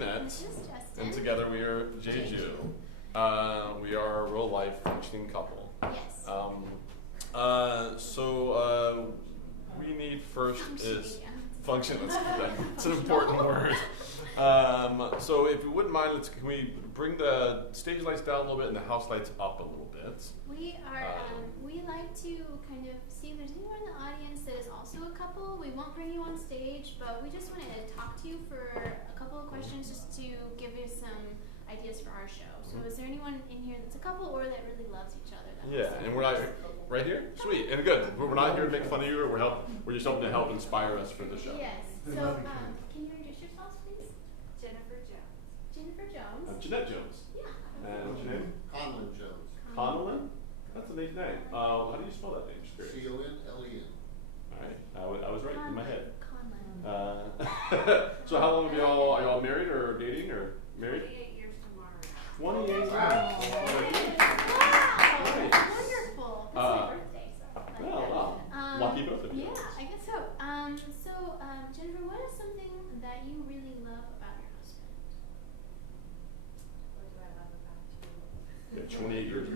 Jeanette. This is Justin. And together we are Jeju. We are a real life functioning couple. Yes. So we need first is function. It's an important word. So if you wouldn't mind, can we bring the stage lights down a little bit and the house lights up a little bit? We are. We like to kind of see if there's anyone in the audience that is also a couple. We won't bring you on stage, but we just wanted to talk to you for a couple of questions, just to give you some ideas for our show. So, is there anyone in here that's a couple or that really loves each other? Yeah, and we're not right here. Sweet and good. We're not here to make fun of you, or we're just hoping to help inspire us for the show. Yes. So, can you introduce yourselves, please? Jennifer Jones. Jennifer Jones. Jeanette Jones. Yeah. And what's your name? Conlon Jones. Conlon? That's a neat name. How do you spell that name? Just curious. C-O-N-L-E-N. All right, I was right in my head. Conlon. So how long have are y'all married or dating or married? 28 years tomorrow. 28 years. Wow. Nice. Wonderful. That's my birthday, so. Oh, wow. Lucky both of you. Yeah, I guess so. Jennifer, what is something that you really love about your husband? What do I love about you? Yeah, 28 years.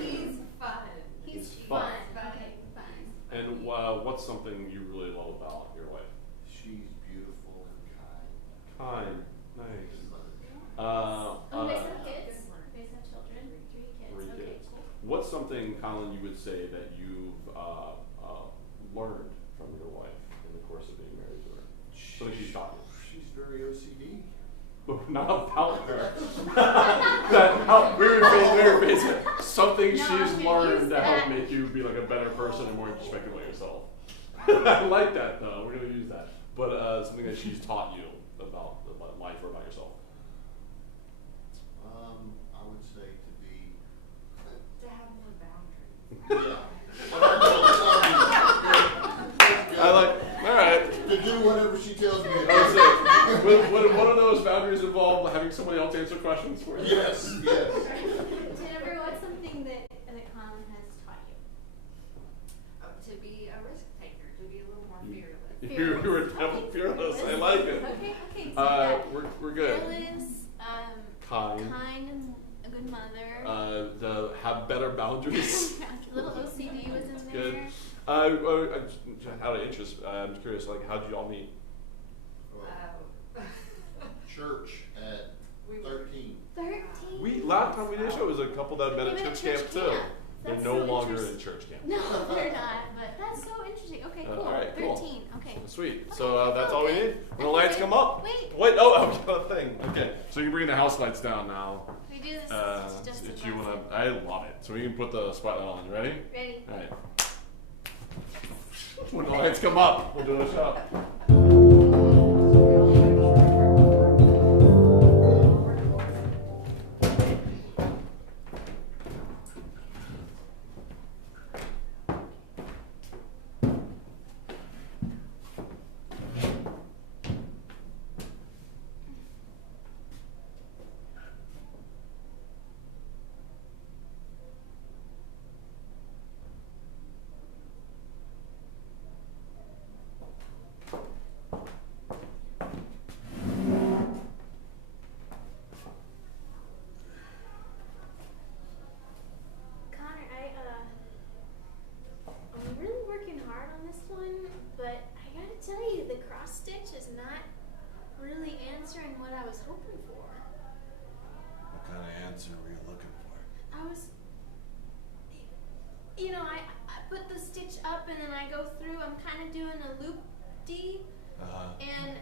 He's fun. He's fun. Okay, fun. And what's something you really love about your wife? She's beautiful and kind. Kind. Nice. You guys have kids? You guys have children? 3 kids. 3 Okay, kids. cool. What's something, Colin, you would say that you've learned from your wife in the course of being married to her? Something she's taught you. She's very OCD. Not about her. We were facing something No, she's I'm gonna learned use to that. help make you be like a better person and more introspective about yourself. I like that though. We're gonna use that. But something that she's taught you about life or about yourself. I would say to be. To have more boundaries. Yeah. I like. All right. To do whatever she tells me. Would one of those boundaries involve having somebody else answer questions for you? Yes. Yes. Jennifer, what's something that Colin has taught you? To be a risk taker, to be a little more fearless. You were definitely fearless. I like it. Okay. So We're good. fearless, kind and a good mother. To have better boundaries. A little OCD was in Good. there. Out of interest, I'm curious. Like, how did you all meet? Church at 13. 13. Last time we did a show, it was a couple that met at They met church at camp church too. camp. They're That's no so longer interesting. in church camp. No, they're not. But that's so interesting. Okay, cool. All right, 13. cool. Okay. Sweet. Okay, So that's all we okay. need. When the lights come up. Wait. Oh, I've got a thing. Okay. So you can bring the house lights down now. We do this just If you want to, I love it. So we can put the spotlight on. You ready? Ready? All right. When the lights come up, we'll do a show. Connor, I'm really working hard on this one, but I gotta tell you, the cross stitch is not really answering what I was hoping for. What kind of answer were you looking for? I put the stitch up and then I go through, I'm kind of doing a loop-dee, and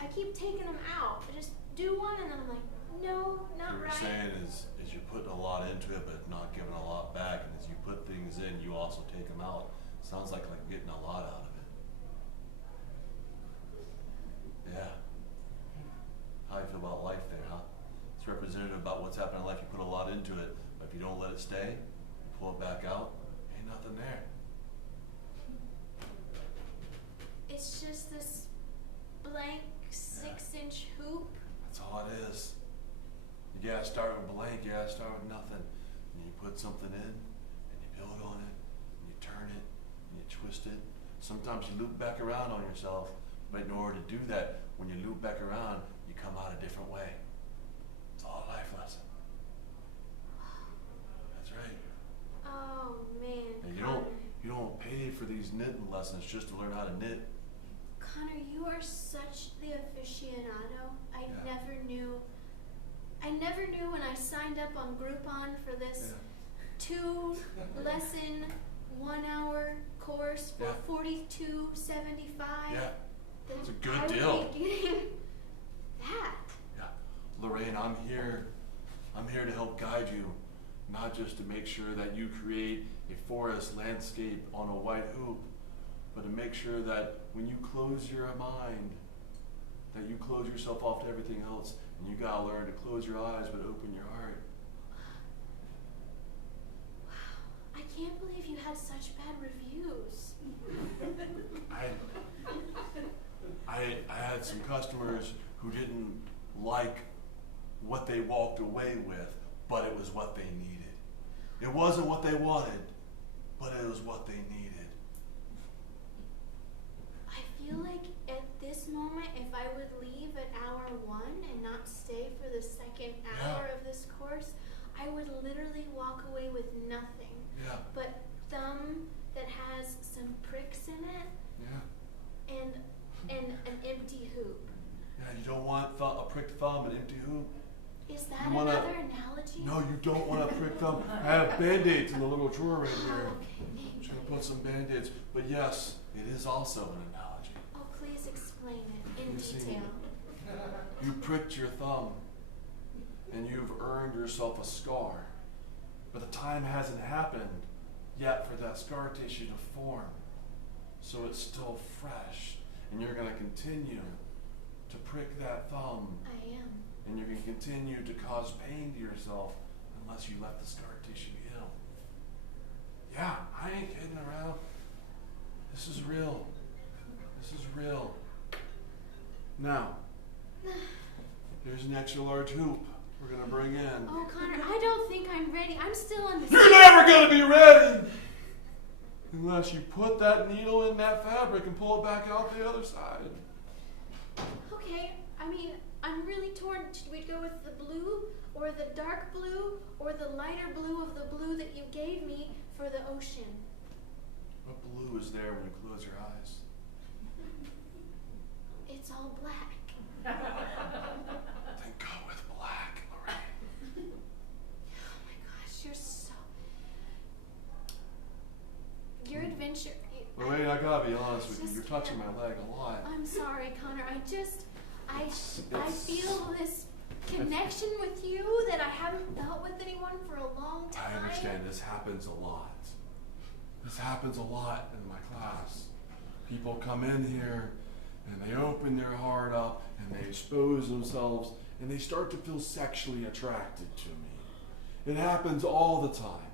I keep taking them out. I just do one and then I'm like, no, not What right. you're saying is you're putting a lot into it but not giving a lot back, and as you put things in, you also take them out. Sounds like getting a lot out of it. Yeah. How you feel about life there, huh? It's representative about what's happening in life. You put a lot into it, but if you don't let it stay, you pull it back out, ain't nothing there. It's just this blank 6-inch hoop. That's all it is. You gotta start with blank, you gotta start with nothing. And you put something in, and you build on it, and you turn it, and you twist it. Sometimes you loop back around on yourself, But in order to do that, when you loop back around, you come out a different way. It's all a life lesson. That's right. Oh man. And Connor. you don't pay for these knitting lessons just to learn how to knit. Connor, you are such the aficionado. I never knew when I signed up on Groupon for this 2-lesson, 1-hour course for $42.75. Yeah, it's a good I deal. would be getting that. Yeah, Lorraine, I'm here to help guide you, not just to make sure that you create a forest landscape on a white hoop, but to make sure that when you close your mind, that you close yourself off to everything else, and you gotta learn to close your eyes but open your heart. Wow, I can't believe you had such bad reviews. I had some customers who didn't like what they walked away with, but it was what they needed. It wasn't what they wanted, but it was what they needed. I feel like at this moment, if I would leave at hour 1 and not stay for the second hour of this course, I would literally walk away with nothing but thumb that has some pricks in it and an empty hoop. Yeah, you don't want a pricked thumb, an empty hoop. Is that another analogy? No, you don't want a pricked thumb. I have Band-Aids in the little drawer right here. Okay, I'm trying to put some Band-Aids. But yes, it is also an analogy. Oh, please explain it in You see, detail. You pricked your thumb, and you've earned yourself a scar. But the time hasn't happened yet for that scar tissue to form. So it's still fresh, and you're going to continue to prick that thumb. I am. And you're going to continue to cause pain to yourself unless you let the scar tissue heal. Yeah, I ain't kidding around. This is real. This is real. Now, here's an extra large hoop we're going to bring in. Oh, Connor, I don't think I'm ready. I'm still on the You're never going to be ready unless you put that needle in that fabric and pull it back out the other side. Okay, I mean, I'm really torn. Should we go with the blue or the dark blue or the lighter blue of the blue that you gave me for the ocean? What blue is there when you close your eyes? It's all black. Then go with black, Lorraine. Oh my gosh, your adventure. Lorraine, I gotta be honest with you. You're touching my leg a lot. I'm sorry, Connor. I feel this connection with you that I haven't felt with anyone for a long time. I understand this happens a lot. This happens a lot in my class. People come in here and they open their heart up and they expose themselves and they start to feel sexually attracted to me. It happens all the time.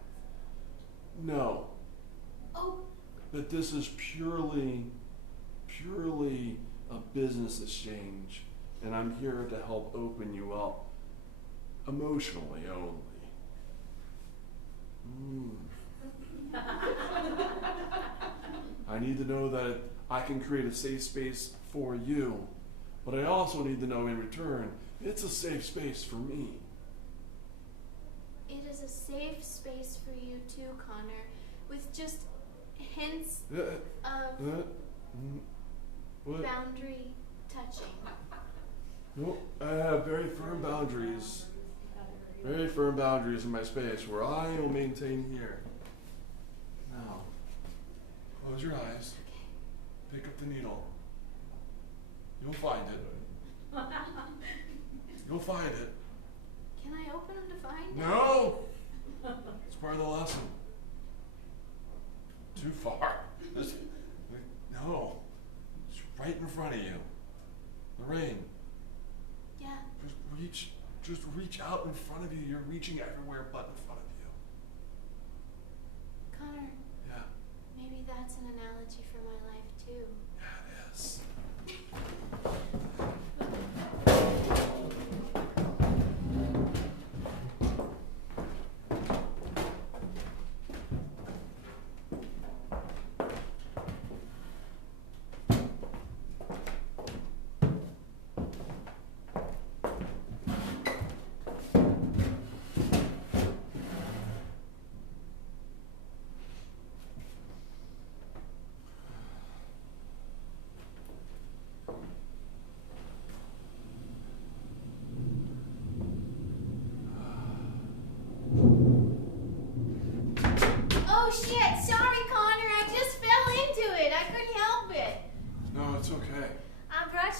No. Oh. But this is purely a business exchange, and I'm here to help open you up emotionally only. I need to know that I can create a safe space for you, but I also need to know in return, it's a safe space for me. It is a safe space for you too, Connor, with just hints of What? boundary touching. No, I have very firm boundaries. Very firm boundaries in my space where I will maintain here. Now, close your eyes. Pick up the needle. You'll find it. You'll find it. Can I open them to find it? No! It's part of the lesson. Too far. No. It's right in front of you. Lorraine. Yeah. Just reach out in front of you. You're reaching everywhere but in front of you. Connor. Yeah. Maybe that's an analogy for my life too. Yeah, it is.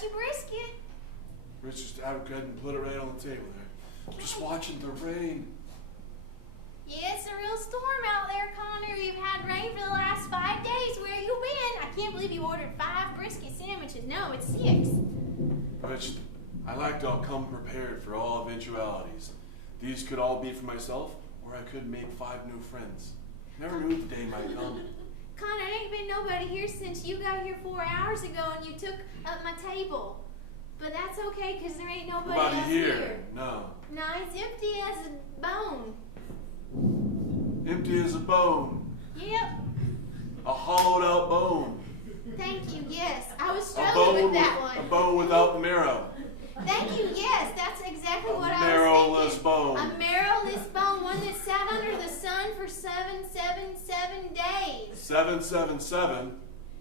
got you brisket. Let's just go ahead and put it right on the table there. I'm just watching the rain. Yeah, it's a real storm out there, Connor. You've had rain for the last 5 days. Where you been? I can't believe you ordered 5 brisket sandwiches. No, it's 6. I like to come prepared for all eventualities. These could all be for myself, or I could make 5 new friends. Never knew the day might come. Connor, ain't been nobody here since you got here 4 hours ago and you took up my table. But that's okay, because there ain't nobody else here. No. No, it's empty as a bone. Empty as a bone. Yep. A hollowed out bone. Thank you, yes. I was struggling with that one. A bone without the marrow. Thank you, yes. That's exactly what I was marrowless thinking. bone. A marrowless bone, one that sat under the sun for 777 days. 777?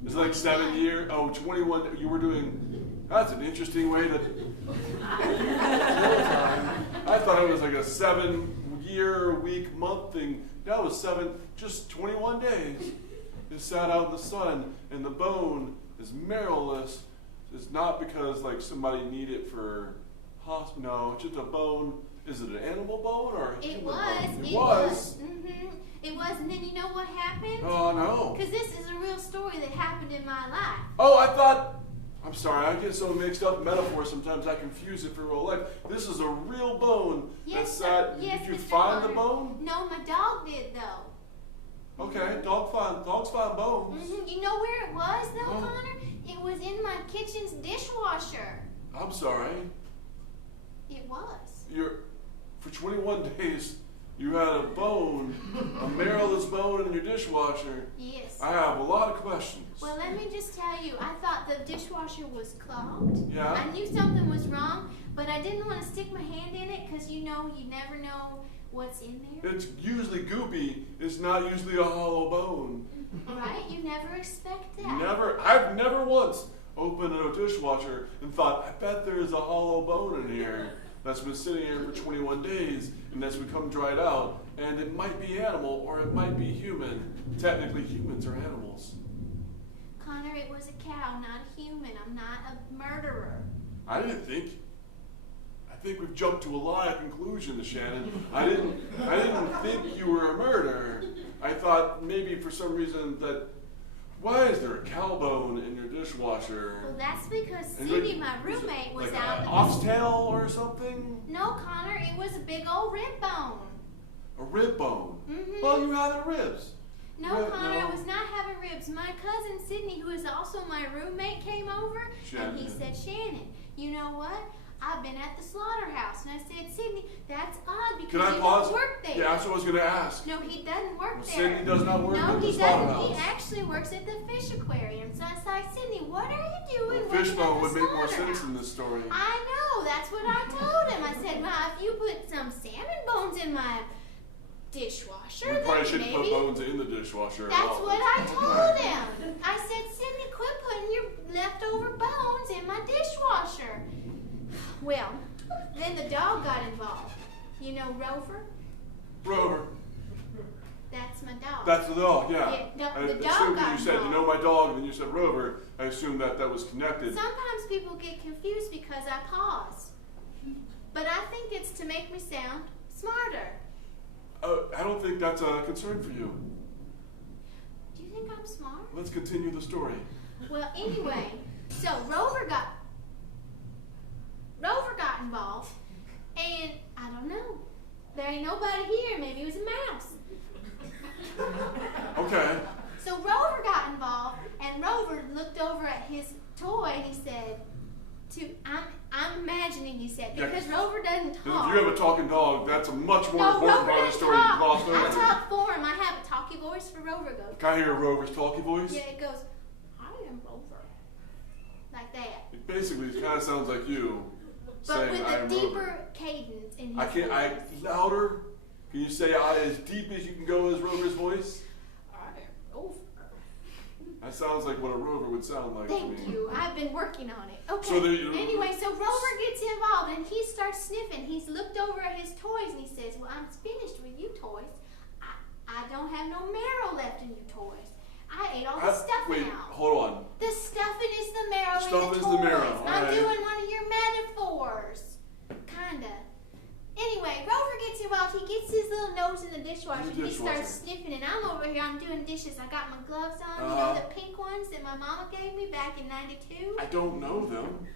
It's like 7 years. Oh, 21. You were doing. That's an interesting way to. I thought it was like a 7-year, week, month thing. That was 21 days. It sat out in the sun, and the bone is marrowless. It's not because like somebody needed it for hospital. No, it's just a bone. Is it an animal bone or a human bone? It was. Mm-hmm. It was, and then you know what happened? Oh no. Because this is a real story that happened in my life. Oh, I thought. I'm sorry, I get so mixed up in metaphors sometimes I confuse it for real life. This is a real bone that sat. Yes, did you Mr. find Connor. the bone? No, my dog did though. Okay, dogs find bones. Mm-hmm. You know where it was though, Oh. Connor? It was in my kitchen's dishwasher. I'm sorry. It was. For 21 days, you had a bone, a marrowless bone in your dishwasher. Yes. I have a lot of questions. Well, let me just tell you, I thought the dishwasher was clogged. Yeah? I knew something was wrong, but I didn't want to stick my hand in it because you never know what's in there. It's usually goopy. It's not usually a hollow bone. Right? You never expect that. I've never once opened a dishwasher and thought, I bet there's a hollow bone in here that's been sitting here for 21 days and that's become dried out, and it might be animal or it might be human. Technically, humans are animals. Connor, it was a cow, not a human. I'm not a murderer. I think we've jumped to a lot of conclusions, Shannon. I didn't think you were a murderer. I thought maybe for some reason that, why is there a cow bone in your dishwasher? Well, that's because And Cindy, like- my roommate, was like out. an oxtail or something? No, Connor, it was a big old rib bone. A rib bone? Mm-hmm. Well, you had the ribs. No, Yeah, Connor, no. I was not having ribs. My cousin Sydney, who is also my roommate, came over and he Shannon. said, Shannon, you know what? I've been at the slaughterhouse. And I said, Sydney, that's odd because Can I you pause? don't work there. Yeah, that's what I was going to ask. No, he doesn't work Well, there. Sydney does not work no, at the he doesn't. slaughterhouse. He actually works at the fish aquarium. So I was like, Sydney, what are you doing Well, working fish at bone the would make more sense slaughterhouse? in this story. I know. That's what I told him. I said, well, if you put some salmon bones in my dishwasher, You probably then shouldn't maybe. put bones in the dishwasher at That's all. what I told him. I said, Sydney, quit putting your leftover bones in my dishwasher. Well, then the dog got involved. You know Rover? Rover. That's my dog. That's the dog, yeah. Yeah, I the dog assumed got you said, you know my dog, and then you said Rover. I assumed that was connected. Sometimes people get confused because I pause. But I think it's to make me sound smarter. I don't think that's a concern for you. Do you think I'm smart? Let's continue the story. Well, anyway, so Rover got involved, and I don't know. There ain't nobody here. Maybe it was a mouse. Okay. So Rover got involved, and Rover looked over at his toy, and he said, I'm imagining he said, Yeah, because Rover doesn't If talk. you have a talking dog, that's a much more No, important Rover part of the doesn't story than talk. glossed I over. talk for him. I have a talky voice for Rover goes. Can I hear Rover's talky voice? Yeah, it goes, I am Rover. Like that. It basically kind of sounds like you But saying with I a am deeper Rover. cadence in his voice. Louder? Can you say as deep as you can go as Rover's voice? I am Rover. That sounds like what a Rover would sound like to me. Thank you. I've been working on it. Okay. So Anyway, so Rover gets involved and he starts sniffing. He's looked over at his toys and he says, well, I'm finished with you toys. I don't have no marrow left in your toys. I ate all the stuffing Wait, out. hold on. The stuffing is the marrow in Stuff the is toys. the marrow. I'm Alright. of all, he gets his little nose in the dishwasher In and the he dishwasher. starts sniffing, and I'm over here, I'm doing dishes. I got my gloves on, you know, the pink ones that my mama gave me back in '92. I don't know them.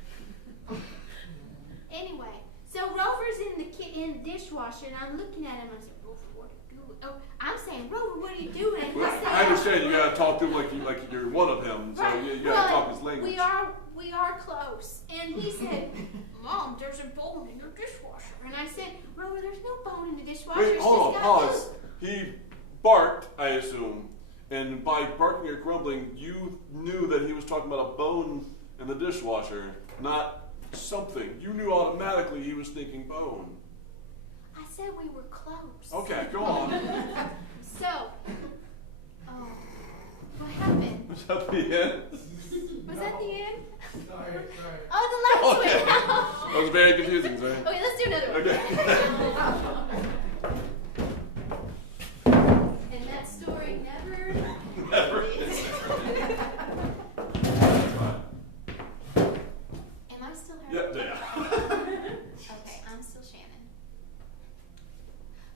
Anyway, so Rover's in the dishwasher, and I'm looking at him. I said, Rover, what are you doing? Oh, I'm saying, Rover, what are you doing? And he Well, said, I understand you gotta talk to him like you're one of him, so Right, you gotta talk but his language. we are close. And he said, Mom, there's a bone in your dishwasher. And I said, Rover, there's no bone in the dishwasher. Wait, It's hold on, just got pause. He barked, I assume, and by barking or grumbling, you knew that he was talking about a bone in the dishwasher, not something. You knew automatically he was thinking bone. I said we were close. Okay, go on. So, what happened? Was that the end? Was that the end? Sorry. Oh, the lights went out. That was very confusing, sorry. Okay, let's do another one. Okay. And that story never. Never. Am I still her? Yeah, yeah. Okay, I'm still Shannon.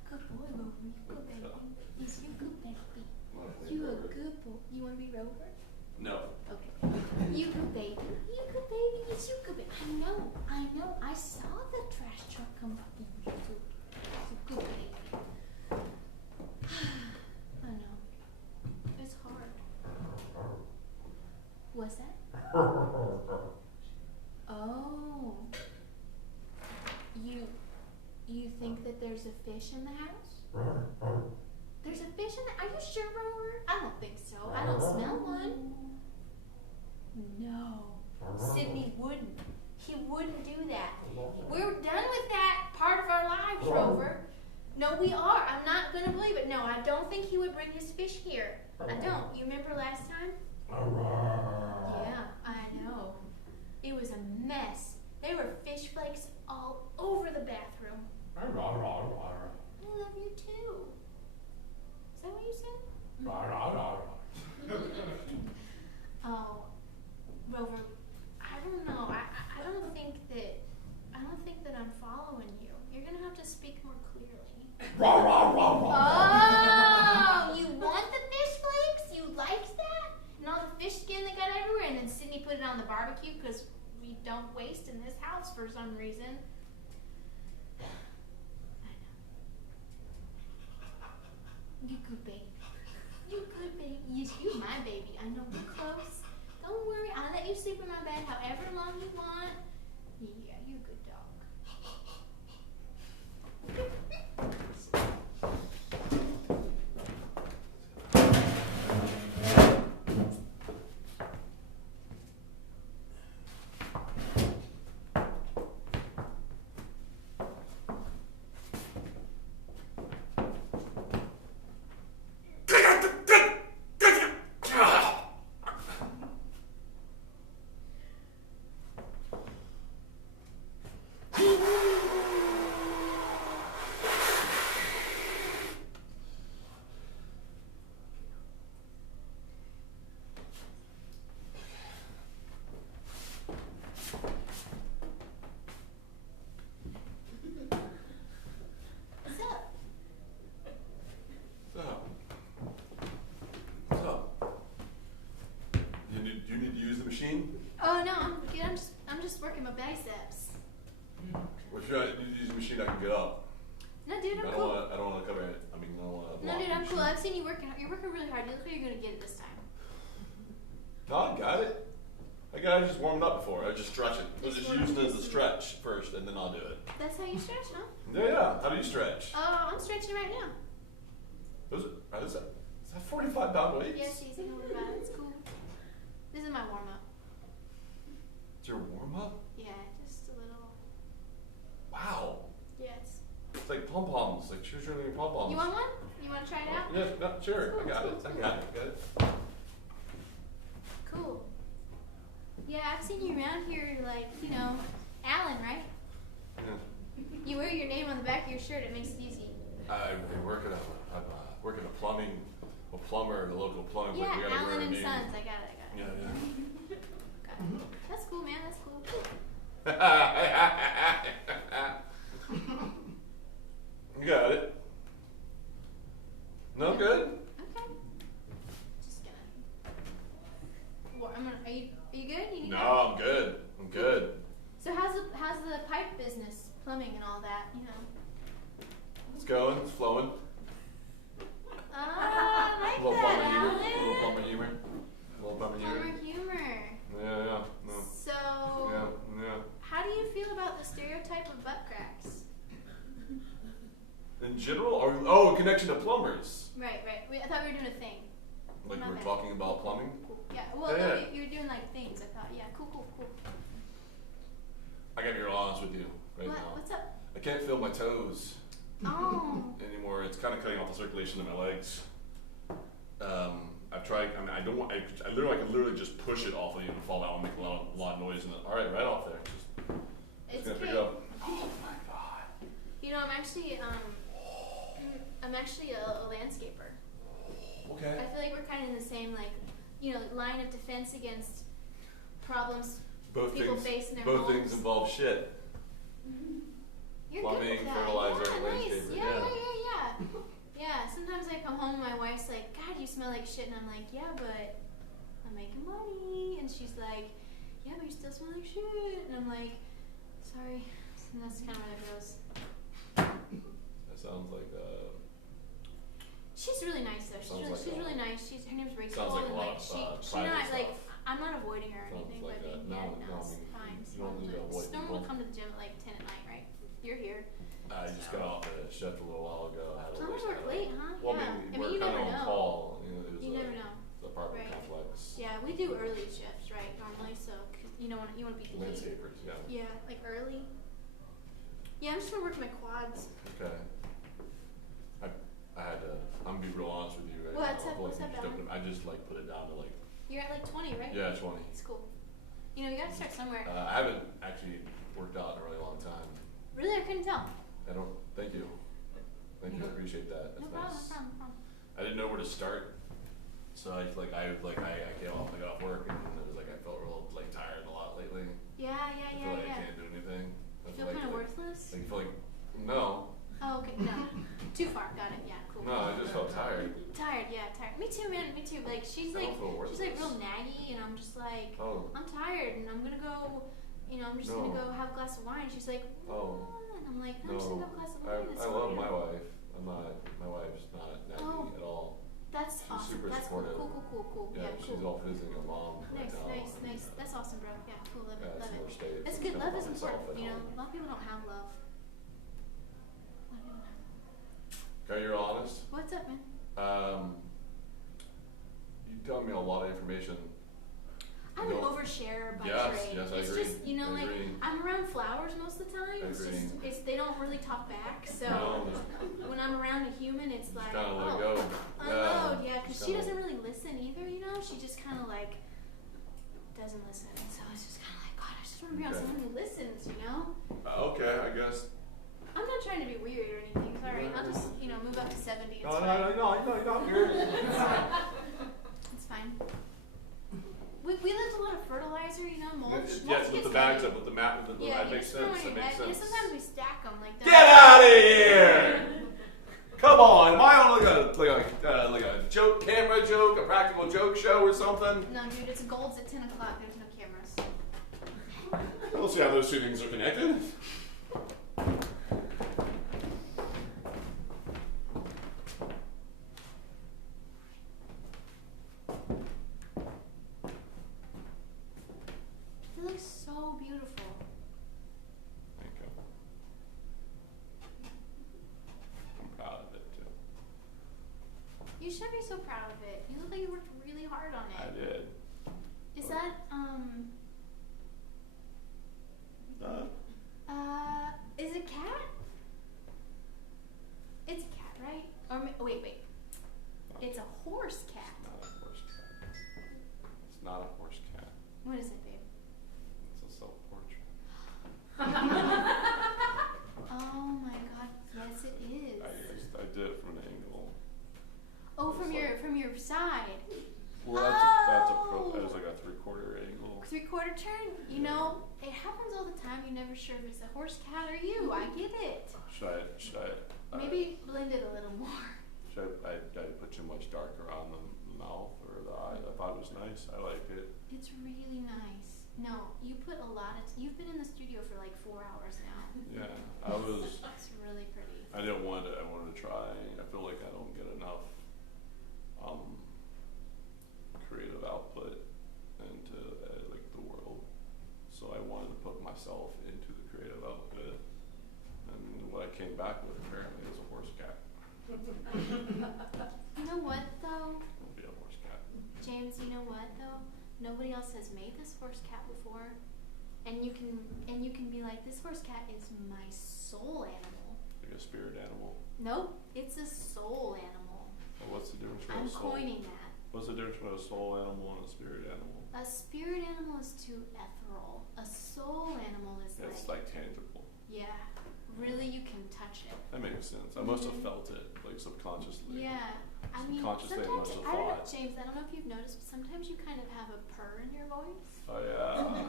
Good boy, Rover. You good baby. Yes, you good baby. You a good boy. You want to be Rover? No. Okay. You good baby. You good baby. Yes, you good baby. I know. I saw the trash truck come up. You good baby. I know. It's hard. What's that? Oh. You think that there's a fish in the house? There's a fish in the. Are you sure, Rover? I don't think so. I don't smell one. No. Sydney wouldn't. He wouldn't do that. We're done with that part of our lives, Rover. No, we are. I'm not going to believe it. No, I don't think he would bring his fish here. I don't. You remember last time? Yeah, I know. It was a mess. There were fish flakes all over the bathroom. I love you too. Is that what you said? Oh, Rover, I don't know. I don't think that I'm following you. You're gonna have to speak more clearly. Oh, you want the fish flakes? You liked that? And all the fish skin that got everywhere, and then Sydney put it on the barbecue because we don't waste in this house for some reason. I know. You good baby. You good baby. Yes, you my baby. I know we're close. Don't worry. I'll let you sleep in my bed however long you want. Yeah, you a good dog. What's up? So, you need to use the machine? Oh no, I'm good. I'm just working my biceps. Well, if you need to use the machine, I can get up. No, dude, I I'm don't cool. want to cover it. I mean, I don't want to. No, dude, I'm cool. I've seen you working. You're working really hard. You look like you're gonna get it this time. No, I got it. I just warmed up before. I just stretch it. We'll just use it as a stretch first, and then I'll do it. That's how you stretch, huh? Yeah. How do you stretch? I'm stretching right now. Is that 45-pound weights? Yes, she's in over that. It's cool. This is my warm up. It's your warm up? Yeah, just a little. Wow. Yes. It's like pom poms. Like children in pom poms. You want one? You want to try it out? Yeah. No, sure. Cool, I got cool, it. I cool. got it. Cool. Yeah, I've seen you around here, like, you know, Alan, right? Yeah. You wear your name on the back of your shirt. It makes it easy. I'm working a plumber, the local plumber. Yeah, we gotta wear Alan a and name. Sons. I got it. Yeah. Got it. That's cool, man. That's cool. got it. No, good. Okay. Just gonna. Well, are you good? You need No, help? I'm good. I'm good. So how's the pipe business, plumbing and all that? You know. It's going. It's flowing. Ah, I like Little that, plumber humor. Alan. Little plumber humor. Little plumber humor. Plumber humor. Yeah. No. So, Yeah. how do you feel about the stereotype of butt cracks? In general, or connection to plumbers. Right. I thought we were doing a thing. Like My we were bad. talking about plumbing. Cool. Yeah. Well, Yeah. no, you were doing like things. I thought. Yeah. Cool. I gotta be real honest with you right now. What's up? I can't feel my toes Oh. anymore. It's kind of cutting off the circulation in my legs. I've tried. I mean, I don't want. I can literally just push it off of you and fall down and make a lot of noise. And all right, right off there. It's Gonna pick okay. up. Oh my god. You know, I'm actually a landscaper. Okay. I feel like we're kind of in the same line of defense against problems Both people things. face in their Both homes. things involve shit. You're Plumbing, good with that. fertilizer, yeah, nice. landscaper, Yeah. Yeah, sometimes I come home and my wife's like, God, you smell like shit. And I'm like, yeah, but I'm making money. And she's like, yeah, but you still smell like shit. And I'm like, sorry. And that's kind of where that goes. That sounds like. She's really nice though. She's really nice. Her name's Rachel. Sounds like a and lot of she's private not like, stuff. I'm not avoiding her or Sounds anything, like but that. yeah, No, it's I mean, fine. you don't need to avoid It's normal to people. come to the gym at like 10 at night, right? You're here. I just got off the shift a little while ago. I had a Plumbers waste work of late, time. huh? Well, Yeah. I mean, I mean, we're you kind never of on know. call. You know, it was You never know. the apartment Right. complex. Yeah, we do early shifts, right? Normally, so 'cause you want to beat the heat. Landscapers, yeah. Yeah, like early. Yeah, I'm just gonna work my quads. Okay. I had to. I'm gonna be real honest with you right What's now. up- what's up, Alan? I just like put it down to like. You're at like 20, right? Yeah, 20. It's cool. You know, you gotta start somewhere. I haven't actually worked out in a really long time. Really, I couldn't tell. I don't. Thank you. Thank you. I appreciate that. That's No problem, nice. no problem. I didn't know where to start, so I came off. I got off work and it was like I felt real like tired a lot lately. Yeah. I feel like I can't do anything. I Feel feel kind of like, worthless? like I feel like no, Oh, okay, no. Too far, got it, yeah, cool. no. I just felt tired. Tired, yeah, tired. Me too, man, me too. Like, she's I like, don't feel she's like worthless. real naggy, and I'm just like, Oh. I'm tired, and I'm gonna go, I'm just No. gonna go have a glass of wine. She's like, Oh. and I'm like, no, I'm just No, gonna have a glass of wine. It's I love fine." my wife. My wife's not naggy Oh. at all. That's She's awesome. super That's supportive. cool. Yeah, Yeah, she's cool. off visiting her mom right Nice, now. nice. That's awesome, bro. Yeah, cool. Love Yeah, it, it's love more it. state. That's It's good. kind Love of is by myself important. at You know, home. a lot of people don't have love. A lot of people don't have. Okay, you're honest. What's up, man? You tell me a lot of information. I'm an Don't- oversharer by Yes, trade. yes, I it's agree. just, I like, agree. I'm around flowers most of the time. I It's agree. just, they don't really talk back. So No. when I'm around a human, it's like, Just kind of let it oh, go. unload, yeah, because just she kinda- doesn't really listen either, She just kind of like doesn't listen. And so it's just kind of like, God, I just want to be around Okay. someone who listens, Okay, I guess. I'm not trying to be weird or anything. Sorry, I'll just, move up to 70. It's No, fine. you're not weird. It's fine. We lift a lot of fertilizer, mulch. Yes, Mulch with gets the bags heavy. up, with the map, with the, Yeah, that you makes just throw sense. it in That your makes bag. sense. Sometimes we stack them like that. Get out of here! Come on, am I on like a joke, camera joke, a practical joke show or something? No, dude, it's Gold's at 10 o'clock. There's no cameras. We'll see how those two things are connected. It looks so beautiful. Thank you. I'm proud of it too. You should be so proud of it. You look like you worked really hard on it. I did. Is that, is it cat? It's a cat, right? Or, wait. It's a horse cat. Not a horse cat. It's not a horse cat. What is it, babe? It's a self-portrait. Oh my god, yes it is. I did it from an angle. Oh, It's from your side. Well, that's Oh. that was like a 3/4 angle. 3/4 turn. It happens all the time. You're never sure if it's a horse cat or you. I get it. Should I Maybe blend it a little more. Should I put too much darker on the mouth or the eye? I thought it was nice. I like it. It's really nice. No, you put a lot of. You've been in the studio for like 4 hours now. Yeah, I was. It's really pretty. I didn't want to. I wanted to try. I feel like I don't get enough creative output into like the world. So I wanted to put myself into the creative output. And what I came back with apparently is a horse cat. You know what though? It'll be a horse cat. James, you know what though? Nobody else has made this horse cat before. And you can be like, this horse cat is my soul animal. Like a spirit animal. Nope, it's a soul animal. Well, what's the difference between I'm a soul? coining that. What's the difference between a soul animal and a spirit animal? A spirit animal is too ethereal. A soul animal is Yeah, it's like tangible. yeah, really you can touch it. That makes sense. I must have felt it, like subconsciously. Yeah, I mean, Subconsciously, I sometimes, must have I don't know, thought. James, I don't know if you've noticed, but sometimes you kind of have a purr in your voice. Oh yeah.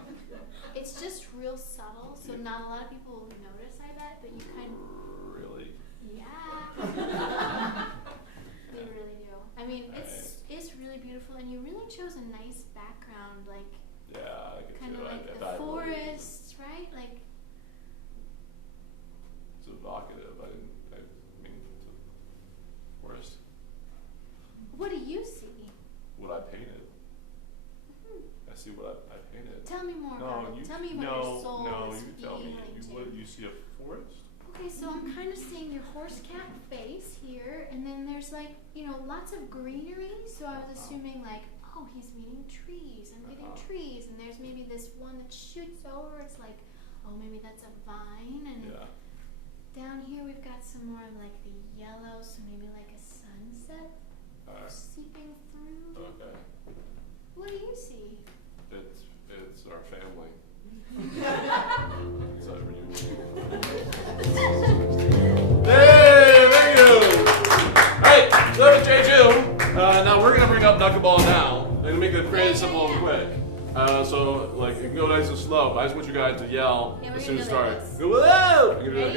It's just real subtle, so Yeah. not a lot of people will notice, I bet, but you kind of, Really? yeah. They really do. I mean, it's really beautiful, and you really chose a nice background, like, Yeah, I could kind do of it. like I the really- forest, right? Like, It's evocative. I mean, it's a forest. what do you see? What I painted. I see what I painted. Tell me more about it. Tell me what your soul is you tell me. feeling to. What you see a forest? Okay, so I'm kind of seeing your horse cat face here, and then there's like, lots of greenery. So I was assuming like, oh, he's meeting trees. I'm getting trees, and there's maybe this one that shoots over. It's like, oh, maybe that's a vine, and Yeah. down here we've got some more of like the yellow, so maybe like a sunset seeping through. Okay. What do you see? It's our family. It's our reunion. Hey, thank you. All right, so that was J2. Now we're gonna bring up knuckleball now. I'm gonna make it pretty simple and quick. So like you can go nice and slow, but I just want you guys to yell Yeah, we're as soon as you gonna start. do Go whoa! You can do